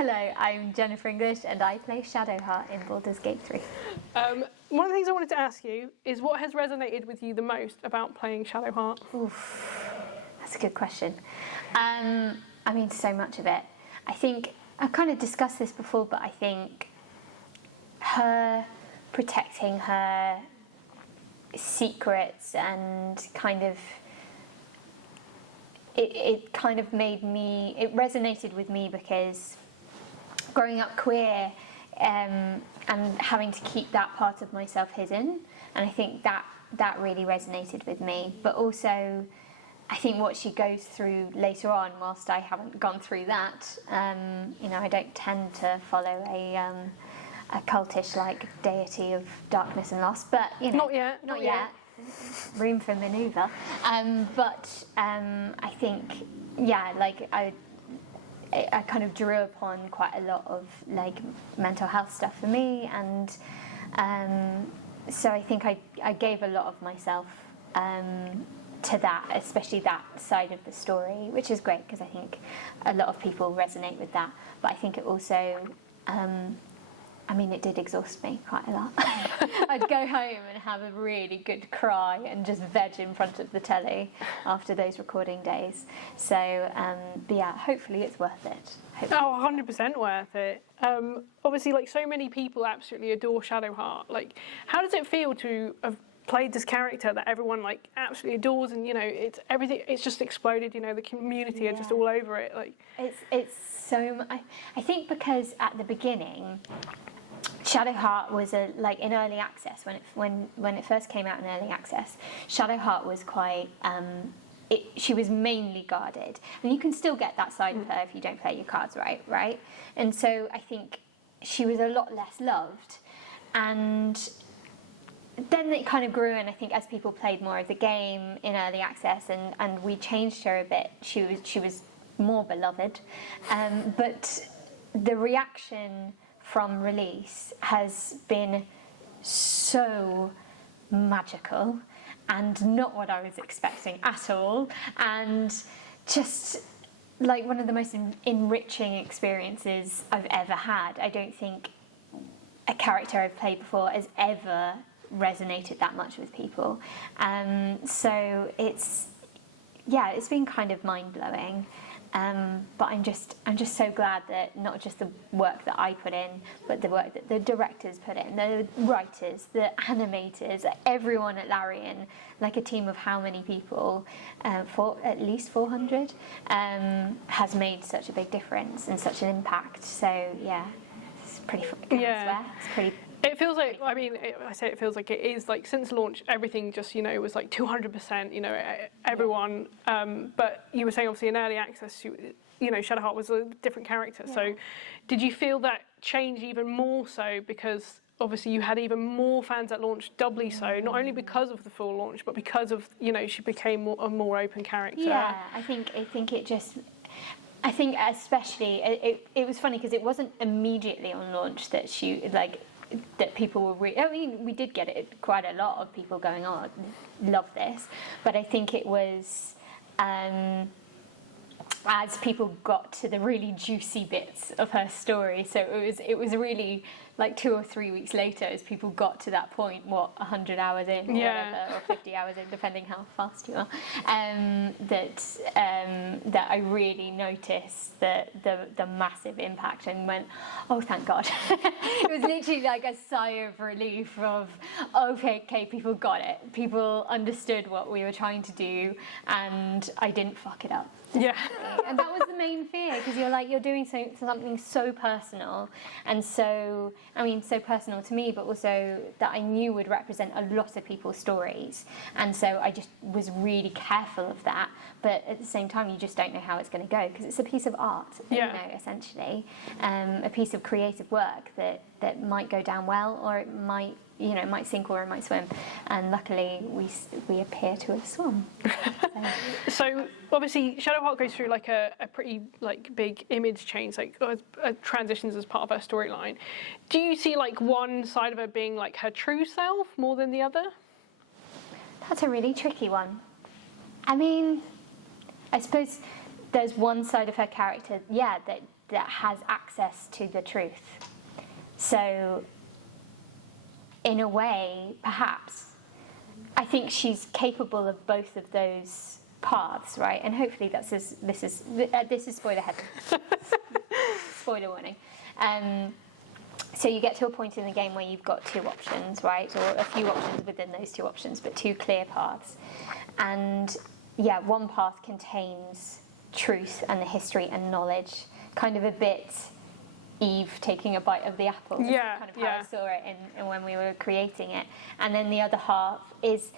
Hello, I'm Jennifer English and I play Shadowheart in Baldur's Gate 3. One of the things I wanted to ask you is what has resonated with you the most about playing Shadowheart? Oof, that's a good question. I mean, so much of it. I think, I've kind of discussed this before, but I think her protecting her secrets and kind of it kind of made me, it resonated with me because growing up queer and having to keep that part of myself hidden, and I think that really resonated with me. But also I think what she goes through later on, whilst I haven't gone through that, I don't tend to follow a cultish like deity of darkness and loss, but not yet. Room for manoeuvre, but I think I kind of drew upon quite a lot of like mental health stuff for me, and so I think I gave a lot of myself to that, especially that side of the story, which is great because I think a lot of people resonate with that. But I think it also it did exhaust me quite a lot. I'd go home and have a really good cry and just veg in front of the telly after those recording days. So, but yeah, hopefully it's worth it. Hopefully. Oh, 100% worth it. Obviously, like so many people absolutely adore Shadowheart. Like, how does it feel to have played this character that everyone like absolutely adores, and it's everything, it's just exploded, the community are just all over it, like it's so I think because at the beginning Shadowheart was in early access when it first came out in early access. Shadowheart was quite she was mainly guarded, and you can still get that side of her if you don't play your cards right, and so I think she was a lot less loved, and then it kind of grew, and I think as people played more of the game in early access and we changed her a bit, she was more beloved, but the reaction from release has been so magical and not what I was expecting at all, and just like one of the most enriching experiences I've ever had. I don't think a character I've played before has ever resonated that much with people, so it's been kind of mind-blowing. But I'm just so glad that not just the work that I put in, but the work that the directors put in, the writers, the animators, everyone at Larian, like a team of how many people, for at least 400, has made such a big difference and such an impact. So yeah, it's pretty. It's pretty. It feels like, it feels like it is, like, since launch, everything just, was like 200%, everyone. But you were saying, obviously, in early access, Shadowheart was a different character. Yeah. So did you feel that change even more so because, obviously, you had even more fans at launch, doubly so, not only because of the full launch, but because of, she became a more open character? Yeah, I think especially, it was funny because it wasn't immediately on launch that that people were we did get it quite a lot of people going, oh, love this, but I think it was as people got to the really juicy bits of her story, so it was really like 2 or 3 weeks later as people got to that point, 100 hours in or whatever, or 50 hours in, depending how fast you are, that I really noticed the massive impact and went, oh, thank God. It was literally like a sigh of relief of, okay, people got it. People understood what we were trying to do, and I didn't fuck it up. Yeah. And that was the main fear, because you're doing something so personal, and so personal to me, but also that I knew would represent a lot of people's stories, and so I just was really careful of that. But at the same time, you just don't know how it's going to go, because it's a piece of art, essentially, a piece of creative work that might go down well, or it might sink, or it might swim, and luckily we appear to have swum. So obviously Shadowheart goes through like a pretty like big image change, like transitions as part of her storyline. Do you see like one side of her being like her true self more than the other? That's a really tricky one. I mean, I suppose there's one side of her character, that that has access to the truth. So, in a way, perhaps, I think she's capable of both of those paths, right? And hopefully this is spoiler heavy. Spoiler warning. So you get to a point in the game where you've got two options, right? Or a few options within those two options, but two clear paths. And yeah, one path contains truth and the history and knowledge, kind of a bit Eve taking a bite of the apple. Yeah, kind of how I saw it in when we were creating it. And then the other path is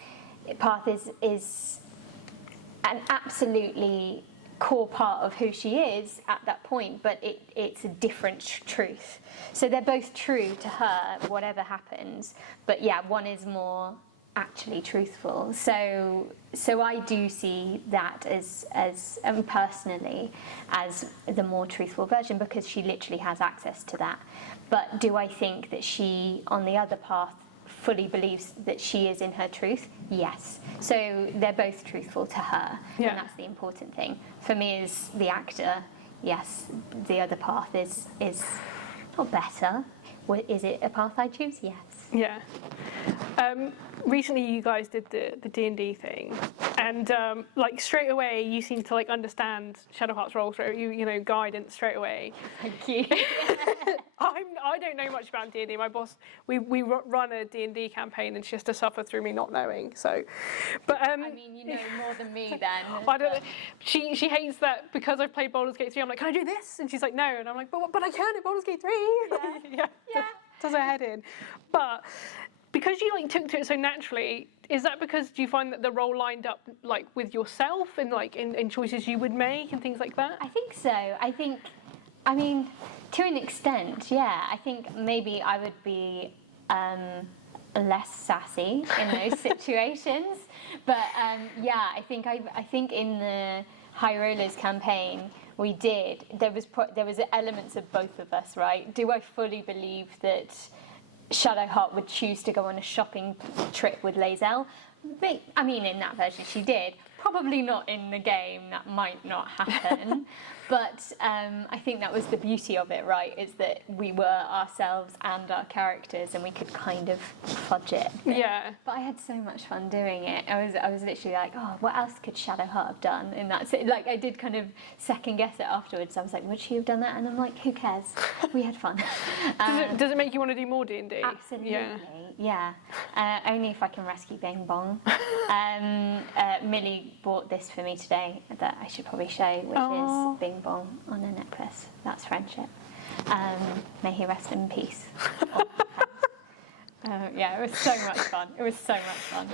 an absolutely core part of who she is at that point, but it's a different truth. So they're both true to her, whatever happens. But yeah, one is more actually truthful. So I do see that as personally as the more truthful version, because she literally has access to that. But do I think that she, on the other path, fully believes that she is in her truth? Yes. So they're both truthful to her, and that's the important thing. For me as the actor, yes, the other path is not better. Is it a path I choose? Yes. Yeah. Recently you guys did the D&D thing, and like straight away you seem to like understand Shadowheart's role, you know, guidance straight away. Thank you. I don't know much about D&D. My boss, we run a D&D campaign, and she has to suffer through me not knowing. So, but I mean, you know more than me then. I don't. She hates that because I've played Baldur's Gate 3. I'm like, can I do this? And she's like, no. And I'm like, but I can in Baldur's Gate 3. Yeah. Does her head in, but. Because you like took to it so naturally, is that because do you find that the role lined up like with yourself and like in choices you would make and things like that? I think so. I mean, to an extent, yeah. I think maybe I would be less sassy in those situations, but yeah, I think in the High Rollers campaign there was elements of both of us, right? Do I fully believe that Shadowheart would choose to go on a shopping trip with Lae'zel? I mean, in that version she did. Probably not in the game, that might not happen. But I think that was the beauty of it, right? Is that we were ourselves and our characters, and we could kind of fudge it. Yeah. But I had so much fun doing it. I was literally like, oh, what else could Shadowheart have done? And that's it. Like, I did kind of second guess it afterwards. I was like, would she have done that? And I'm like, who cares? We had fun. Does it make you want to do more D&D? Absolutely. Yeah. Only if I can rescue Bing Bong. Millie bought this for me today that I should probably show, which is Bing Bong on a necklace. That's friendship. May he rest in peace. Yeah, it was so much fun.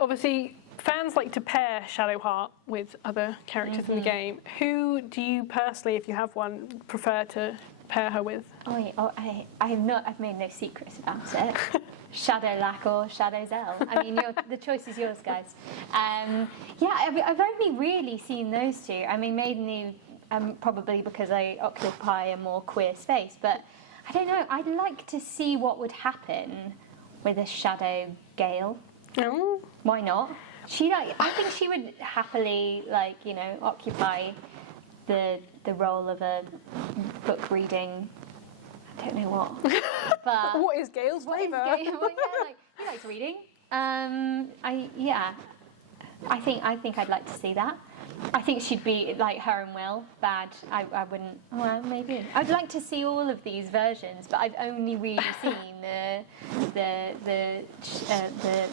Obviously, fans like to pair Shadowheart with other characters in the game. Who do you personally, if you have one, prefer to pair her with? I've made no secrets about it. Shadowlack or Shadowzel. I mean, the choice is yours, guys. I've only really seen those two. I mean, mainly probably because I occupy a more queer space, but I don't know. I'd like to see what would happen with a Shadow Gale. Oh. Why not? I think she would happily, occupy the role of a book reading. I don't know what. But what is Gale's flavour? Well, he likes reading. I think I'd like to see that. I think she'd be like her and Will. Bad. I wouldn't. Well, maybe. I'd like to see all of these versions, but I've only really seen the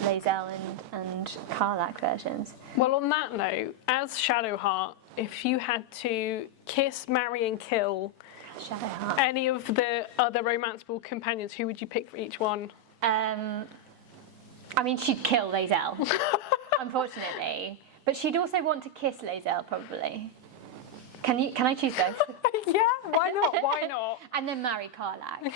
Lae'zel and Karlach versions. Well, on that note, as Shadowheart, if you had to kiss, marry, and kill Shadowheart, any of the other romanceable companions, who would you pick for each one? I mean, she'd kill Lae'zel, unfortunately. But she'd also want to kiss Lae'zel, probably. Can I choose both? Yeah, why not? Why not? And then marry Karlach.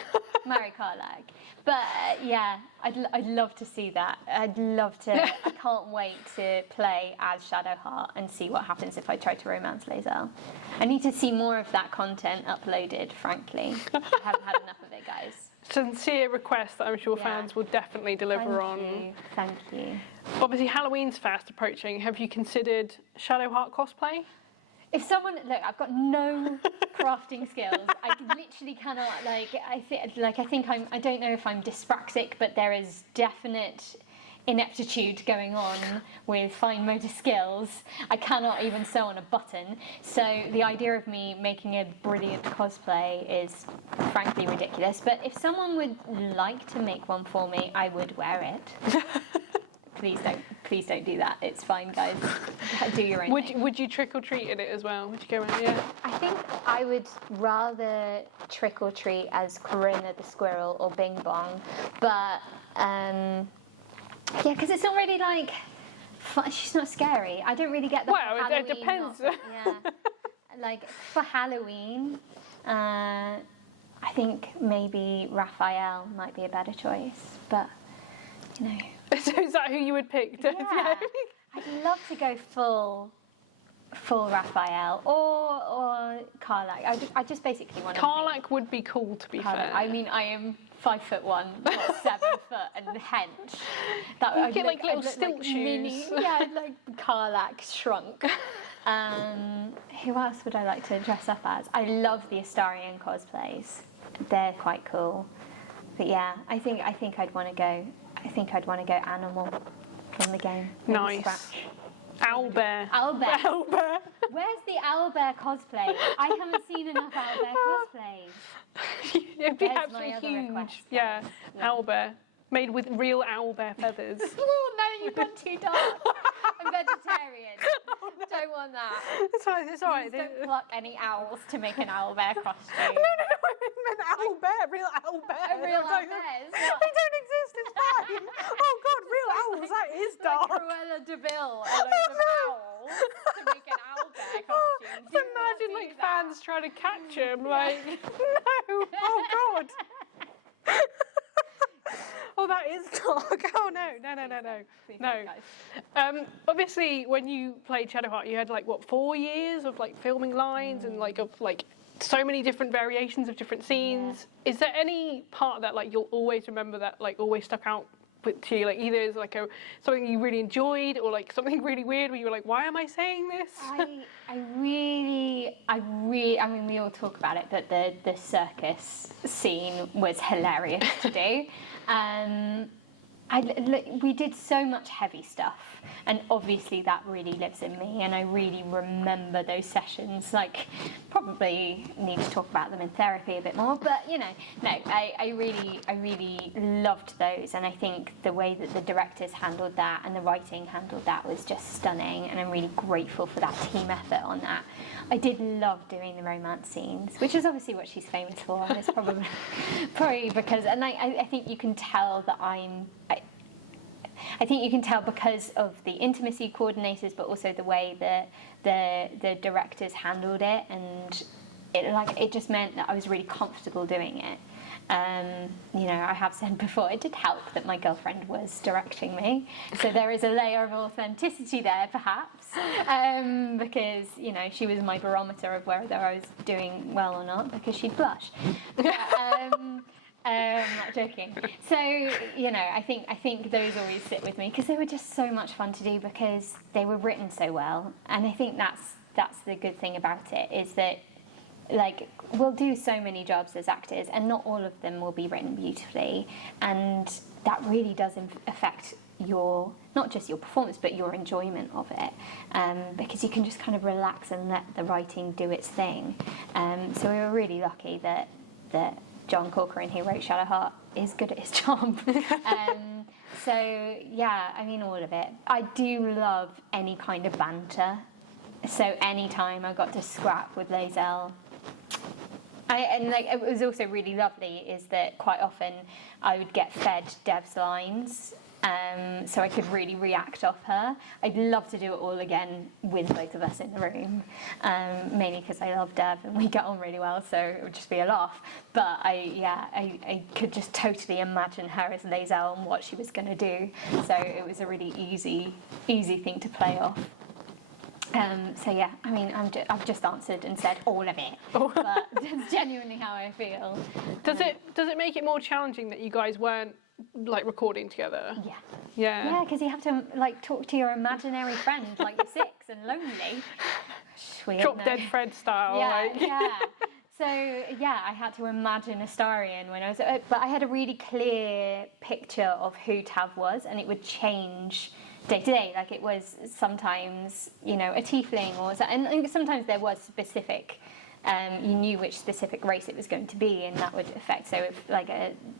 But yeah, I'd love to see that. I'd love to. I can't wait to play as Shadowheart and see what happens if I try to romance Lae'zel. I need to see more of that content uploaded, frankly. I haven't had enough of it, guys. Sincere request that I'm sure fans will definitely deliver on. Thank you. Obviously, Halloween's fast approaching. Have you considered Shadowheart cosplay? if someone look, I've got no crafting skills. I literally cannot. I think I don't know if I'm dyspraxic, but there is definite ineptitude going on with fine motor skills. I cannot even sew on a button. So the idea of me making a brilliant cosplay is frankly ridiculous. But if someone would like to make one for me, I would wear it. Please don't do that. It's fine, guys. Do your own thing. Would you trick or treat in it as well? Would you go around? Yeah. I think I would rather trick or treat as Corinna the squirrel or Bing Bong, but yeah, because it's not really like fun. She's not scary. I don't really get the Halloween. It depends. Yeah, like for Halloween, I think maybe Raphael might be a better choice, but you know. So is that who you would pick? Yeah. I'd love to go full Raphael or Karlak. I just basically want to. Karlak would be cool, to be fair. I mean, I am 5'1", not 7 foot, and hench. That would get like little stilt shoes. Mini, yeah, like Karlak shrunk. Who else would I like to dress up as? I love the Astarian cosplays. They're quite cool. But yeah, I think I'd want to go. I think I'd want to go animal from the game. Nice. Owlbear. Owlbear. Where's the Owlbear cosplay? I haven't seen enough Owlbear cosplays. It'd be absolutely huge. Request, yeah, Owlbear. Made with real owlbear feathers. Oh no, you've gone too dark. I'm vegetarian. Oh, no. Don't want that. It's all right. Please don't pluck any owls to make an owlbear costume. No, I meant owlbear, real owlbear. Real owlbears? They don't exist, it's fine. Oh God, real owls, that is dark. Like Cruella de Vil, a load of owls to make an owlbear costume. Imagine like fans trying to catch him, like, no, oh God. Oh, that is dark. Oh no. Obviously, when you played Shadowheart, you had like what 4 years of like filming lines and like of like so many different variations of different scenes. Yeah. Is there any part that like you'll always remember that like always stuck out to you? Like either as like something you really enjoyed or like something really weird where you were like, why am I saying this? I mean, we all talk about it, but the circus scene was hilarious to do. We did so much heavy stuff, and obviously that really lives in me, and I really remember those sessions. Like, probably need to talk about them in therapy a bit more, but you know, no, I really loved those, and I think the way that the directors handled that and the writing handled that was just stunning, and I'm really grateful for that team effort on that. I did love doing the romance scenes, which is obviously what she's famous for, and it's probably because, and I think you can tell that I think you can tell because of the intimacy coordinators, but also the way that the directors handled it, and it just meant that I was really comfortable doing it. You know, I have said before, it did help that my girlfriend was directing me, so there is a layer of authenticity there, perhaps, because you know she was my barometer of whether I was doing well or not, because she'd blush. But, not joking. So you know, I think those always sit with me because they were just so much fun to do because they were written so well, and I think that's the good thing about it is that. Like, we'll do so many jobs as actors and not all of them will be written beautifully, and that really does affect your, not just your performance, but your enjoyment of it, because you can just kind of relax and let the writing do its thing. So we were really lucky that John Corcoran, who wrote Shadowheart, is good at his job. So yeah, I mean, all of it. I do love any kind of banter, so anytime I got to scrap with Lae'zel, and like it was also really lovely is that quite often I would get fed Dev's lines, so I could really react off her. I'd love to do it all again with both of us in the room, mainly because I love Dev and we get on really well, so it would just be a laugh. But I could just totally imagine her as Lae'zel and what she was going to do, so it was a really easy thing to play off. So yeah, I mean, I've just answered and said all of it, but that's genuinely how I feel. Does it make it more challenging that you guys weren't like recording together? Yeah. Yeah. Yeah, because you have to like talk to your imaginary friend like you're 6 and lonely. We Drop Dead Fred style. Yeah, like. yeah. So yeah, I had to imagine a Starian when I was, but I had a really clear picture of who Tav was, and it would change day to day. Like it was sometimes, you know, a tiefling, or and sometimes there was specific. You knew which specific race it was going to be, and that would affect. So if like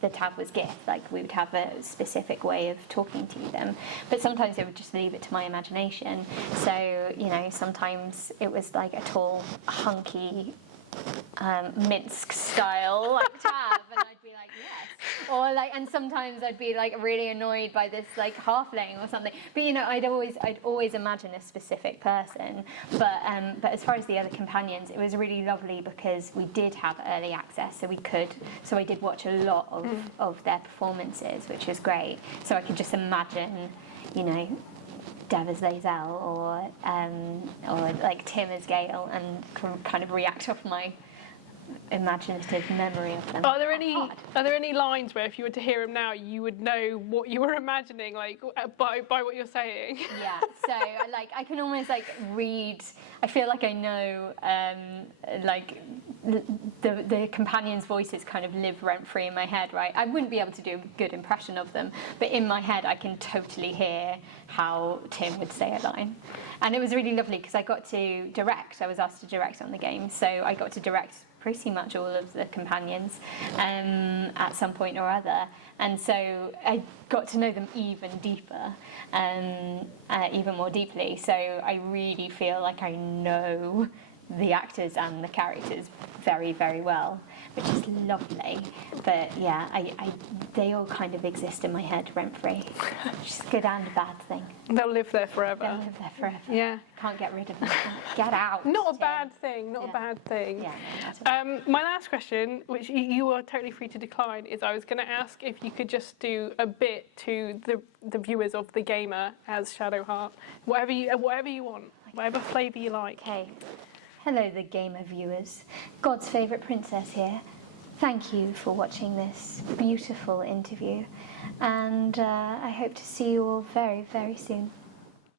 the Tav was Gith, like we would have a specific way of talking to them. But sometimes it would just leave it to my imagination. So you know, sometimes it was like a tall, hunky. Minsk style like Tav, and I'd be like yes, or like, and sometimes I'd be like really annoyed by this like halfling or something. But you know, I'd always imagine a specific person. But as far as the other companions, it was really lovely because we did have early access, so I did watch a lot of their performances, which was great. So I could just imagine, you know, Dev as Lae'zel or like Tim as Gale, and kind of react off my imaginative memory of them. Are there any lines where if you were to hear them now, you would know what you were imagining, like by what you're saying? Yeah. So like I can almost like read. I feel like I know like the companions' voices kind of live rent free in my head, right? I wouldn't be able to do a good impression of them, but in my head I can totally hear how Tim would say a line. And it was really lovely because I got to direct. I was asked to direct on the game, so I got to direct pretty much all of the companions at some point or other, and so I got to know them even deeper, even more deeply. So I really feel like I know the actors and the characters very, very well, which is lovely. But yeah, they all kind of exist in my head rent free, which is a good and a bad thing. They'll live there forever. They'll live there forever. Yeah. Can't get rid of them. Get out. Not a bad thing. Not a bad thing. Yeah. My last question, which you are totally free to decline, is I was going to ask if you could just do a bit to the viewers of The Gamer as Shadowheart, whatever you want, whatever flavour you like. Okay. Hello, The Gamer viewers. God's favourite princess here. Thank you for watching this beautiful interview, and I hope to see you all very, very soon.